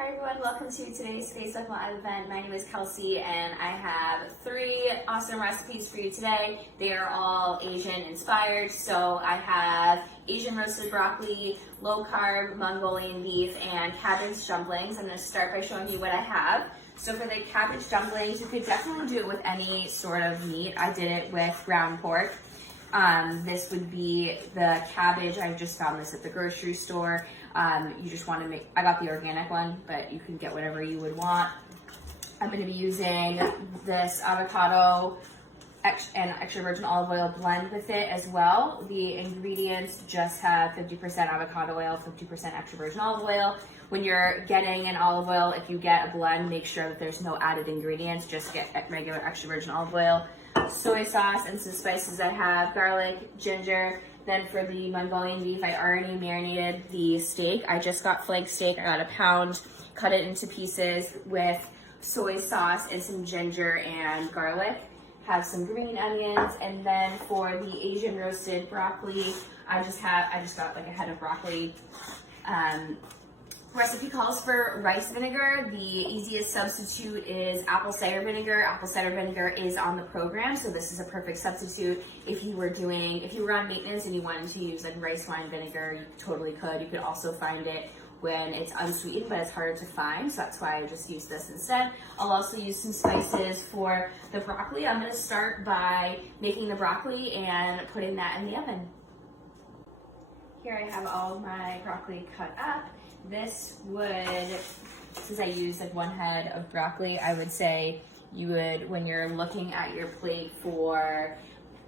Hi everyone, welcome to today's Facebook Live event. My name is Kelsey and I have 3 awesome recipes for you today. They are all Asian inspired. So I have Asian roasted broccoli, low carb Mongolian beef, and cabbage dumplings. I'm going to start by showing you what I have. So for the cabbage dumplings, you could definitely do it with any sort of meat. I did it with ground pork. This would be the cabbage. I just found this at the grocery store. You just want to make, I got the organic one, but you can get whatever you would want. I'm going to be using this avocado and extra virgin olive oil blend with it as well. The ingredients just have 50% avocado oil, 50% extra virgin olive oil. When you're getting an olive oil, if you get a blend, make sure that there's no added ingredients. Just get regular extra virgin olive oil. Soy sauce and some spices. I have garlic, ginger. Then for the Mongolian beef, I already marinated the steak. I just got flank steak. I got a pound, cut it into pieces with soy sauce and some ginger and garlic. Have some green onions, and then for the Asian roasted broccoli, I just got like a head of broccoli. Recipe calls for rice vinegar. The easiest substitute is apple cider vinegar. Apple cider vinegar is on the program, so this is a perfect substitute. If you were on maintenance and you wanted to use like rice wine vinegar, you totally could. You could also find it when it's unsweetened, but it's harder to find, so that's why I just use this instead. I'll also use some spices for the broccoli. I'm gonna start by making the broccoli and putting that in the oven. Here I have all my broccoli cut up. Since I used like 1 head of broccoli, I would say you would, when you're looking at your plate for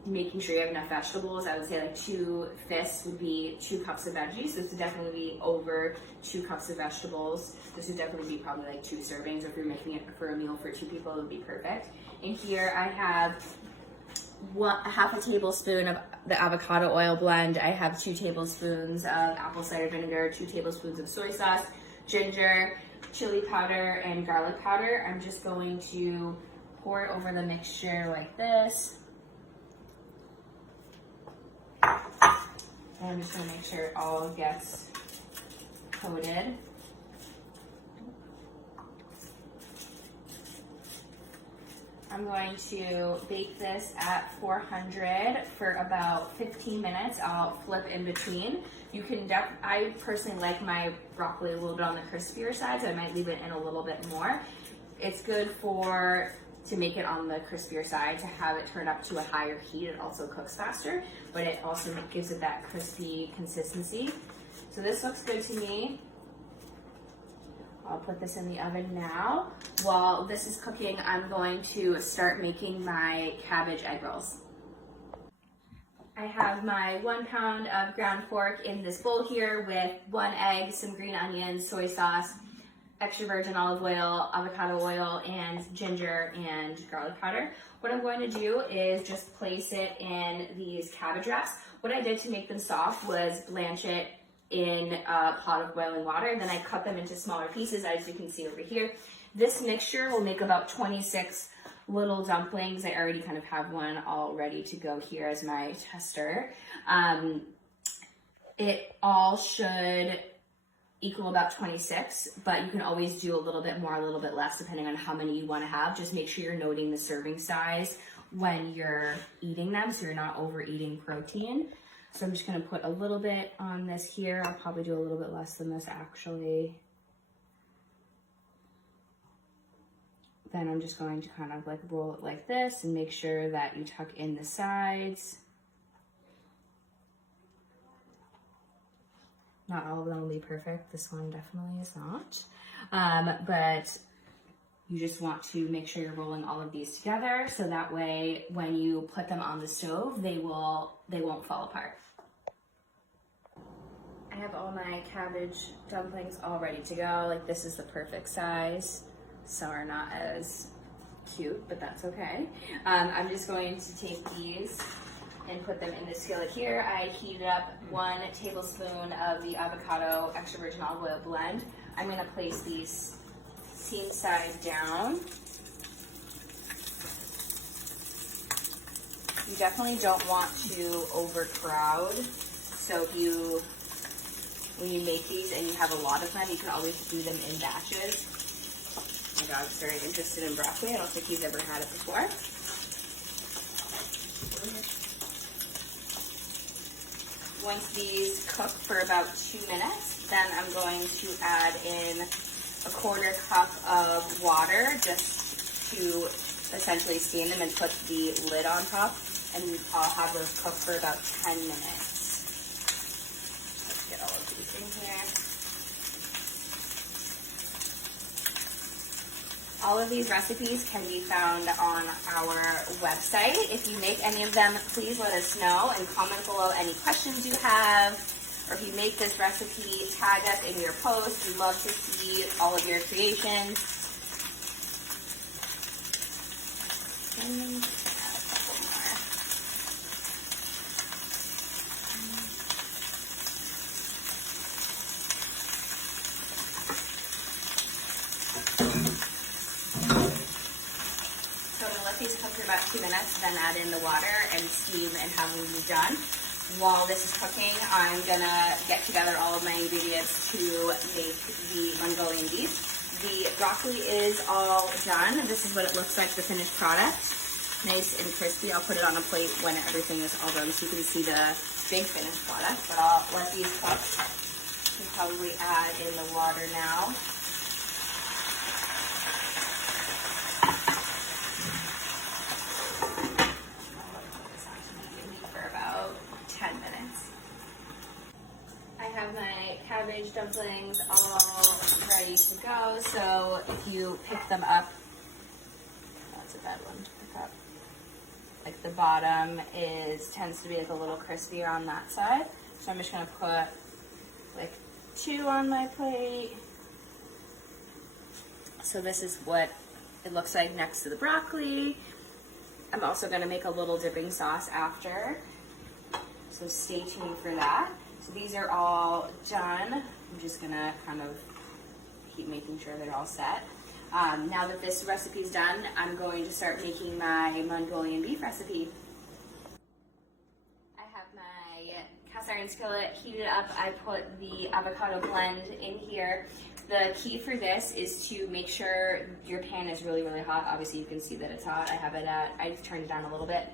making sure you have enough vegetables, I would say like 2 fists would be 2 cups of veggies. This would definitely be over 2 cups of vegetables. This would definitely be probably like 2 servings. Or if you're making it for a meal for 2 people, it would be perfect. And here I have half a tablespoon of the avocado oil blend. I have 2 tablespoons of apple cider vinegar, 2 tablespoons of soy sauce, ginger, chili powder, and garlic powder. I'm just going to pour it over the mixture like this. And I'm just going to make sure it all gets coated. I'm going to bake this at 400 for about 15 minutes. I'll flip in between. You can I personally like my broccoli a little bit on the crispier side, so I might leave it in a little bit more. It's good to make it on the crispier side, to have it turn up to a higher heat. It also cooks faster, but it also gives it that crispy consistency. So this looks good to me. I'll put this in the oven now. While this is cooking, I'm going to start making my cabbage egg rolls. I have my 1 pound of ground pork in this bowl here with 1 egg, some green onions, soy sauce, extra virgin olive oil, avocado oil, and ginger and garlic powder. What I'm going to do is just place it in these cabbage wraps. What I did to make them soft was blanch it in a pot of boiling water. Then I cut them into smaller pieces, as you can see over here. This mixture will make about 26 little dumplings. I already kind of have one all ready to go here as my tester. It all should equal about 26, but you can always do a little bit more, a little bit less, depending on how many you want to have. Just make sure you're noting the serving size when you're eating them, so you're not overeating protein. So I'm just going to put a little bit on this here. I'll probably do a little bit less than this actually. Then I'm just going to kind of like roll it like this and make sure that you tuck in the sides. Not all of them will be perfect. This one definitely is not. But you just want to make sure you're rolling all of these together, so that way when you put them on the stove, they won't fall apart. I have all my cabbage dumplings all ready to go. Like, this is the perfect size. Some are not as cute, but that's okay. I'm just going to take these and put them in the skillet here. I heated up 1 tablespoon of the avocado extra virgin olive oil blend. I'm going to place these seam side down. You definitely don't want to overcrowd. So if you when you make these and you have a lot of them, you can always do them in batches. My dog's very interested in broccoli. I don't think he's ever had it before. Once these cook for about 2 minutes, then I'm going to add in a 1/4 cup of water just to essentially steam them and put the lid on top, and I'll have those cook for about 10 minutes. Let's get all of these in here. All of these recipes can be found on our website. If you make any of them, please let us know and comment below any questions you have. Or if you make this recipe, tag us in your post. We'd love to see all of your creations. And add a couple more. So I'm going to let these cook for about 2 minutes, then add in the water and steam and have them be done. While this is cooking, I'm gonna get together all of my ingredients to make the Mongolian beef. The broccoli is all done. This is what it looks like, the finished product. Nice and crispy. I'll put it on a plate when everything is all done so you can see the big finished product. But I'll let these cook. You can probably add in the water now. My cabbage dumplings all ready to go. So if you pick them up, that's a bad one to pick up. Like the bottom tends to be like a little crispier on that side. So I'm just gonna put like 2 on my plate. So this is what it looks like next to the broccoli. I'm also gonna make a little dipping sauce after. So stay tuned for that. So these are all done. I'm just gonna kind of keep making sure they're all set. Now that this recipe is done, I'm going to start making my Mongolian beef recipe. I have my cast iron skillet heated up. I put the avocado blend in here. The key for this is to make sure your pan is really, really hot. Obviously you can see that it's hot. I've turned it down a little bit.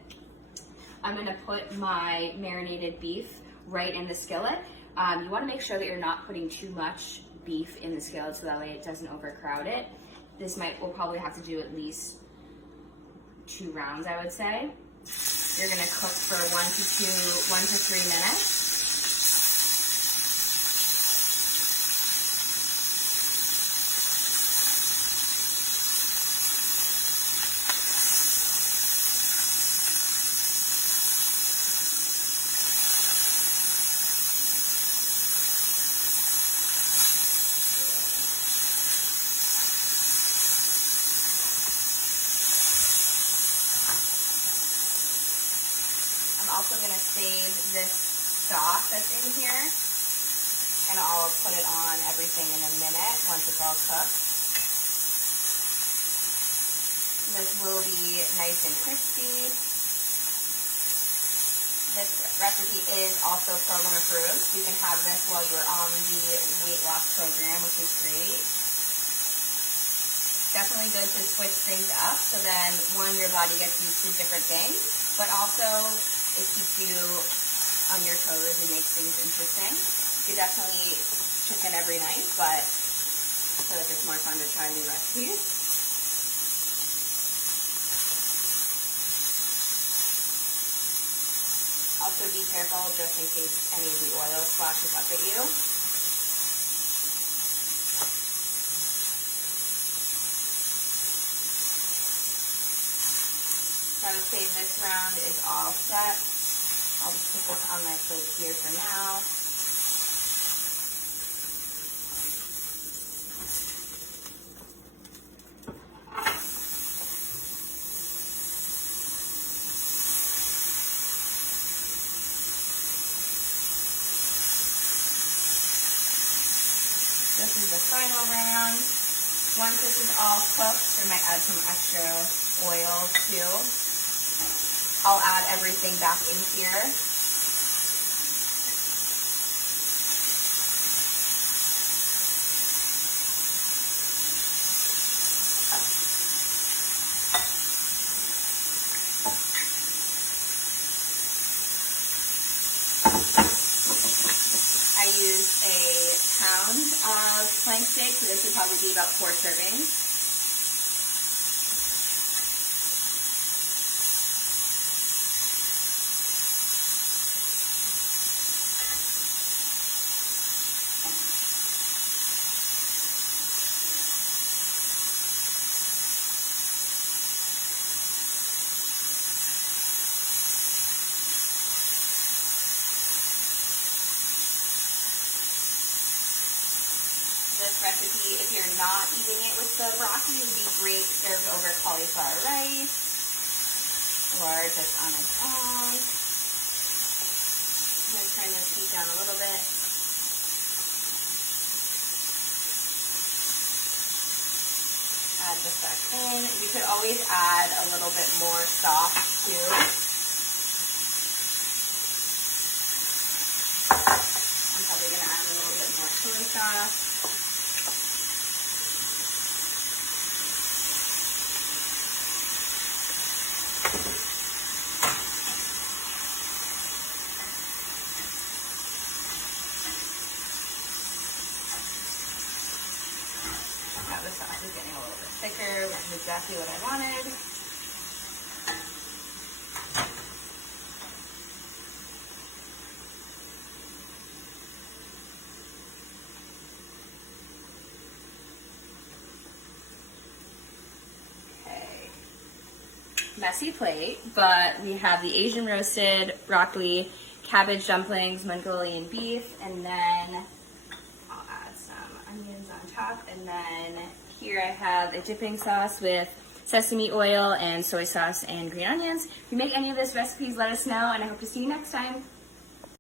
I'm gonna put my marinated beef right in the skillet. You want to make sure that you're not putting too much beef in the skillet so that way it doesn't overcrowd it. We'll probably have to do at least 2 rounds, I would say. You're gonna cook for 1 to 3 minutes. I'm also going to save this stock that's in here, and I'll put it on everything in a minute once it's all cooked. This will be nice and crispy. This recipe is also program approved. You can have this while you're on the weight loss program, which is great. Definitely good to switch things up so then, one, your body gets used to different things, but also it keeps you on your toes and makes things interesting. You definitely eat chicken every night, but I feel like it's more fun to try new recipes. Also be careful just in case any of the oil splashes up at you. I would say this round is all set. I'll just put this on my plate here for now. This is the final round. Once this is all cooked, I might add some extra oil too. I'll add everything back in here. sirloin steak, so this would probably be about 4 servings. This recipe, if you're not eating it with the broccoli, would be great served over cauliflower rice or just on its own. I'm going to turn this heat down a little bit. Add this back in. You could always add a little bit more sauce too. I'm probably going to add a little bit more soy sauce. Now the sauce is getting a little bit thicker, which is exactly what I wanted. Okay. Messy plate, but we have the Asian roasted broccoli, cabbage dumplings, Mongolian beef, and then I'll add some onions on top, and then here I have a dipping sauce with sesame oil and soy sauce and green onions. If you make any of these recipes, let us know, and I hope to see you next time.